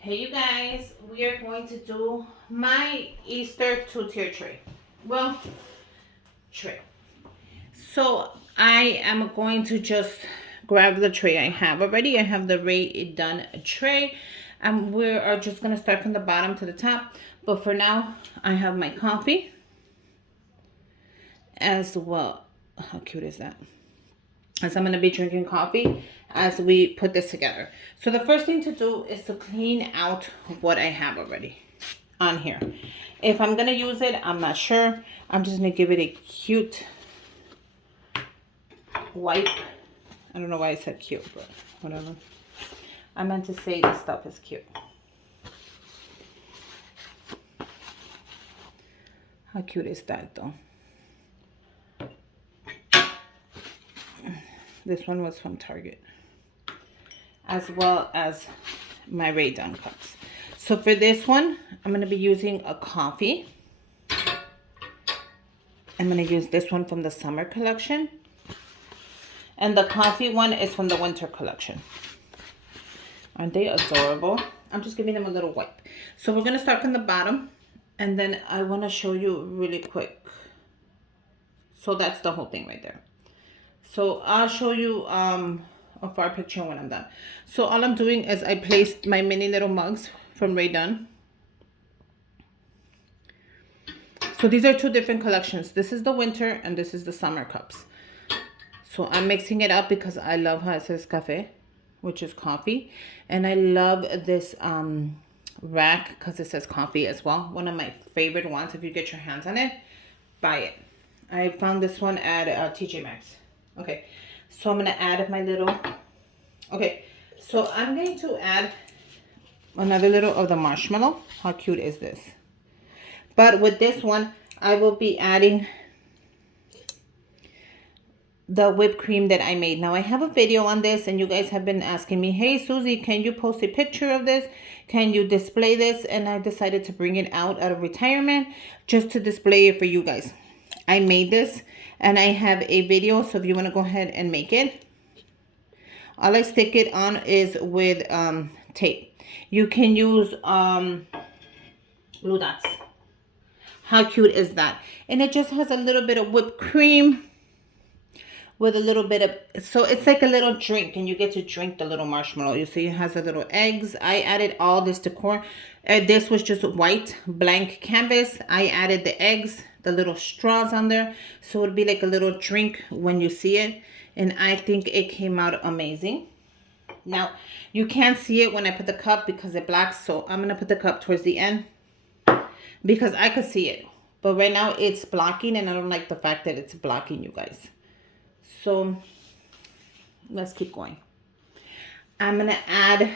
Hey you guys, we are going to do my Easter two-tier tray. Well, tray. So I am going to just grab the tray I have already. I have the Ray Done tray. And we are just going to start from the bottom to the top. But for now, I have my coffee as well. How cute is that? As I'm going to be drinking coffee as we put this together. So the first thing to do is to clean out what I have already on here. If I'm going to use it, I'm not sure. I'm just going to give it a cute wipe. I don't know why I said cute, but whatever. I meant to say this stuff is cute. How cute is that though? This one was from Target. As well as my Ray Done cups. So for this one, I'm going to be using a coffee. I'm going to use this one from the summer collection. And the coffee one is from the winter collection. Aren't they adorable? I'm just giving them a little wipe. So we're going to start from the bottom. And then I want to show you really quick. So that's the whole thing right there. So I'll show you a far picture when I'm done. So all I'm doing is I placed my mini little mugs from Ray Done. So these are two different collections. This is the winter and this is the summer cups. So I'm mixing it up because I love how it says cafe, which is coffee. And I love this rack because it says coffee as well. One of my favorite ones. If you get your hands on it, buy it. I found this one at TJ Maxx. Okay, so I'm going to add my little... Okay, so I'm going to add another little of the marshmallow. How cute is this? But with this one, I will be adding the whipped cream that I made. Now I have a video on this and you guys have been asking me, hey Susie, can you post a picture of this? Can you display this? And I decided to bring it out of retirement just to display it for you guys. I made this and I have a video, so if you want to go ahead and make it. All I stick it on is with tape. You can use glue dots. How cute is that? And it just has a little bit of whipped cream with a little bit of, so it's like a little drink and you get to drink the little marshmallow. You see it has a little eggs. I added all this decor. This was just white blank canvas. I added the eggs, the little straws on there, so it'd be like a little drink when you see it. And I think it came out amazing. Now you can't see it when I put the cup because it blacks, so I'm gonna put the cup towards the end because I could see it, but right now it's blocking and I don't like the fact that it's blocking you guys. So let's keep going. I'm going to add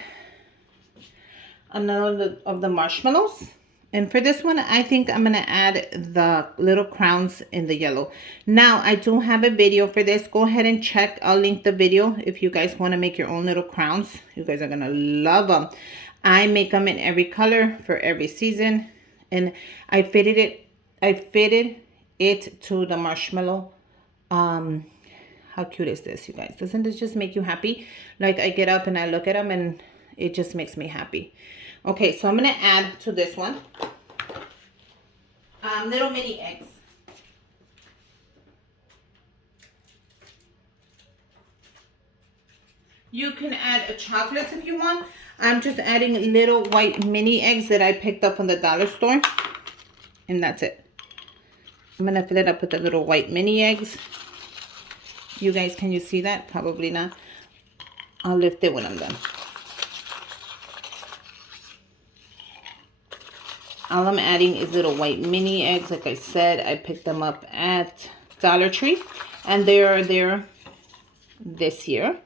another of the marshmallows. And for this one, I think I'm going to add the little crowns in the yellow. Now, I do have a video for this. Go ahead and check. I'll link the video if you guys want to make your own little crowns. You guys are going to love them. I make them in every color for every season. And I fitted it to the marshmallow. How cute is this, you guys? Doesn't this just make you happy? Like I get up and I look at them and it just makes me happy. Okay, so I'm going to add to this one little mini eggs. You can add chocolates if you want. I'm just adding little white mini eggs that I picked up from the dollar store. And that's it. I'm going to fill it up with the little white mini eggs. You guys, can you see that? Probably not. I'll lift it when I'm done. All I'm adding is little white mini eggs. Like I said, I picked them up at Dollar Tree. And they're this year.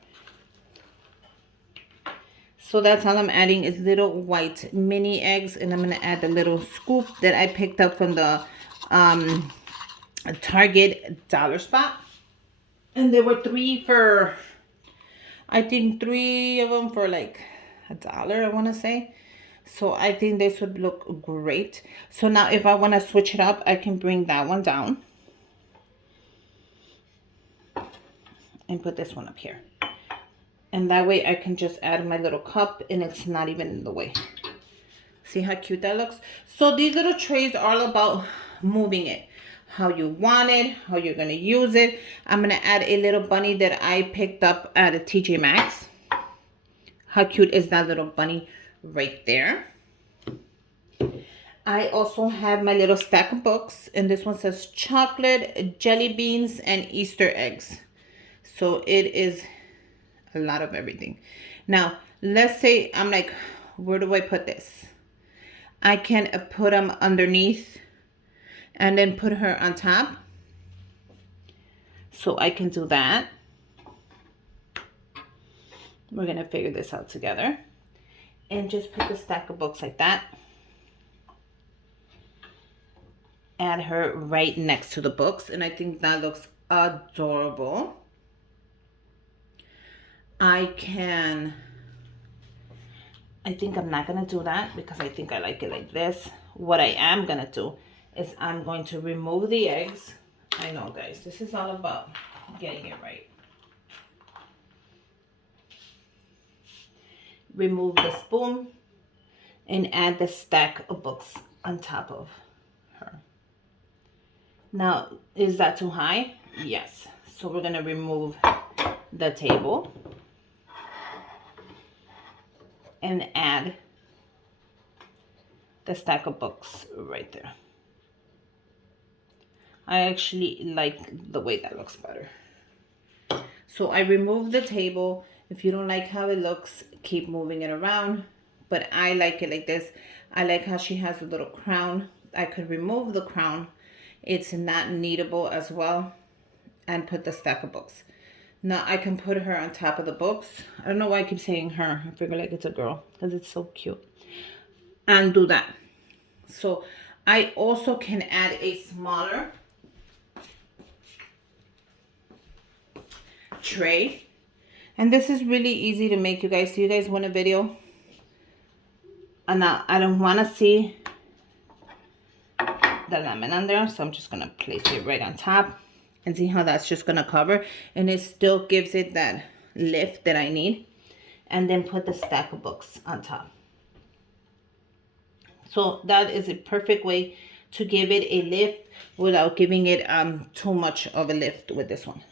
So that's all I'm adding is little white mini eggs. And I'm going to add the little scoop that I picked up from the Target dollar spot. And there were three for, I think 3 of them for like $1, I want to say. So I think this would look great. So now if I want to switch it up, I can bring that one down. And put this one up here. And that way I can just add my little cup and it's not even in the way. See how cute that looks? So these little trays are all about moving it. How you want it, how you're going to use it. I'm going to add a little bunny that I picked up at a TJ Maxx. How cute is that little bunny right there? I also have my little stack of books, and this one says chocolate, jelly beans, and Easter eggs. So it is a lot of everything. Now, let's say I'm like, where do I put this? I can put them underneath and then put her on top. So I can do that. We're going to figure this out together. And just put the stack of books like that. Add her right next to the books. And I think that looks adorable. I think I'm not going to do that because I think I like it like this. What I am going to do is I'm going to remove the eggs. I know, guys, this is all about getting it right. Remove the spoon and add the stack of books on top of her. Now, is that too high? Yes. So we're going to remove the table and add the stack of books right there. I actually like the way that looks better. So I removed the table. If you don't like how it looks, keep moving it around. But I like it like this. I like how she has a little crown. I could remove the crown. It's not kneadable as well. And put the stack of books. Now I can put her on top of the books. I don't know why I keep saying her. I figure like it's a girl because it's so cute. And do that. So I also can add a smaller tray, and this is really easy to make, you guys. So you guys want a video, and now I don't want to see the lemon on there, so I'm just gonna place it right on top and see how that's just gonna cover, and it still gives it that lift that I need. And then put the stack of books on top. So that is a perfect way to give it a lift without giving it too much of a lift with this one.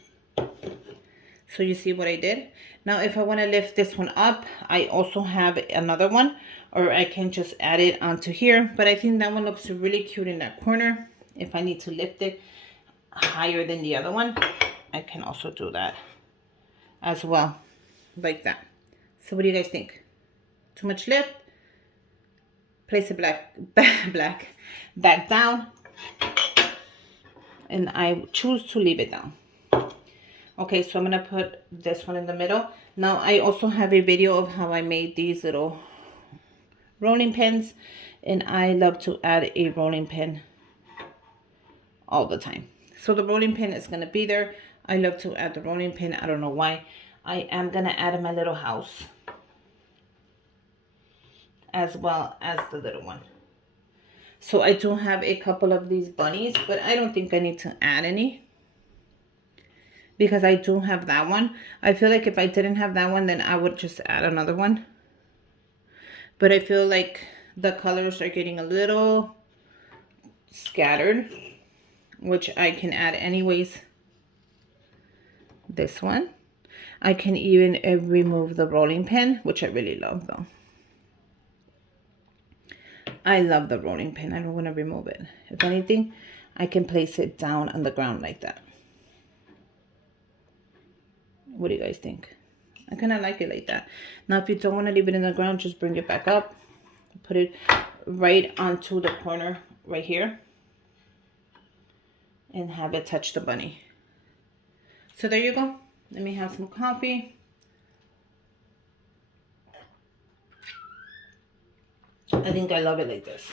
So you see what I did? Now if I want to lift this one up, I also have another one, or I can just add it onto here. But I think that one looks really cute in that corner. If I need to lift it higher than the other one, I can also do that as well, like that. So what do you guys think? Too much lift? Place it back down. And I choose to leave it down. Okay, so I'm going to put this one in the middle. Now, I also have a video of how I made these little rolling pins. And I love to add a rolling pin all the time. So the rolling pin is going to be there. I love to add the rolling pin. I don't know why. I am going to add my little house, as well as the little one. So I do have a couple of these bunnies, but I don't think I need to add any, because I do have that one. I feel like if I didn't have that one, then I would just add another one. But I feel like the colors are getting a little scattered, which I can add anyways. This one. I can even remove the rolling pin, which I really love though. I love the rolling pin. I don't want to remove it. If anything, I can place it down on the ground like that. What do you guys think? I kind of like it like that. Now, if you don't want to leave it in the ground, just bring it back up. Put it right onto the corner right here. And have it touch the bunny. So there you go. Let me have some coffee. I think I love it like this.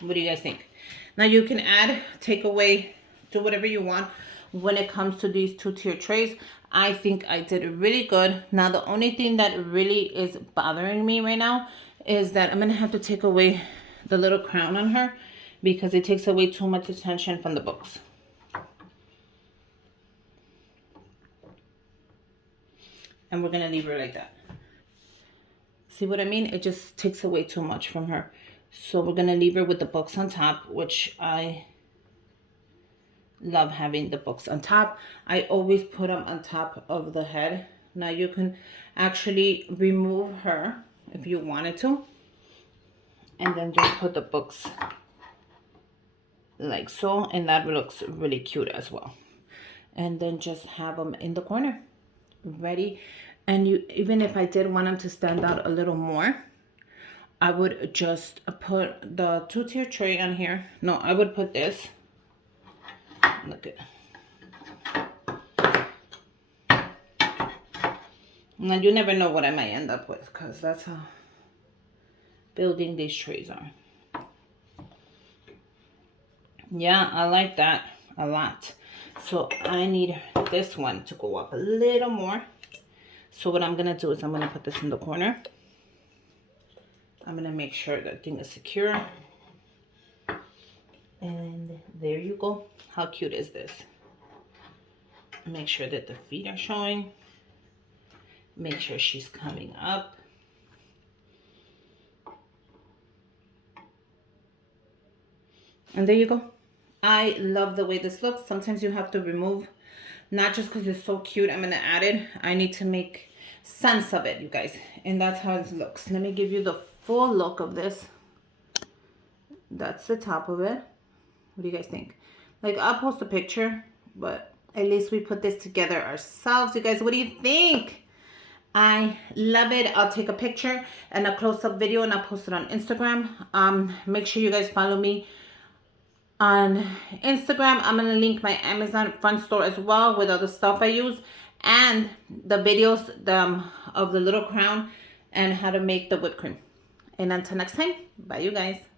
What do you guys think? Now you can add, take away, do whatever you want when it comes to these 2-tier trays. I think I did really good. Now the only thing that really is bothering me right now is that I'm going to have to take away the little crown on her, because it takes away too much attention from the books. And we're going to leave her like that. See what I mean? It just takes away too much from her. So we're going to leave her with the books on top, which I love having the books on top. I always put them on top of the head. Now you can actually remove her if you wanted to. And then just put the books like so. And that looks really cute as well. And then just have them in the corner. Ready? And you, even if I did want them to stand out a little more, I would just put the 2-tier tray on here. No, I would put this. Look at. Now you never know what I might end up with, because that's how building these trays are. Yeah, I like that a lot. So I need this one to go up a little more. So what I'm gonna do is I'm gonna put this in the corner. I'm gonna make sure that thing is secure. And there you go. How cute is this? Make sure that the feet are showing. Make sure she's coming up. And there you go. I love the way this looks. Sometimes you have to remove, not just because it's so cute, I'm gonna add it. I need to make sense of it, you guys. And that's how it looks. Let me give you the full look of this. That's the top of it. What do you guys think? Like, I'll post a picture, but at least we put this together ourselves. You guys, what do you think? I love it. I'll take a picture and a close-up video and I'll post it on Instagram. Make sure you guys follow me on Instagram. I'm going to link my Amazon front store as well with all the stuff I use and the videos of the little crown and how to make the whipped cream. And until next time, bye you guys.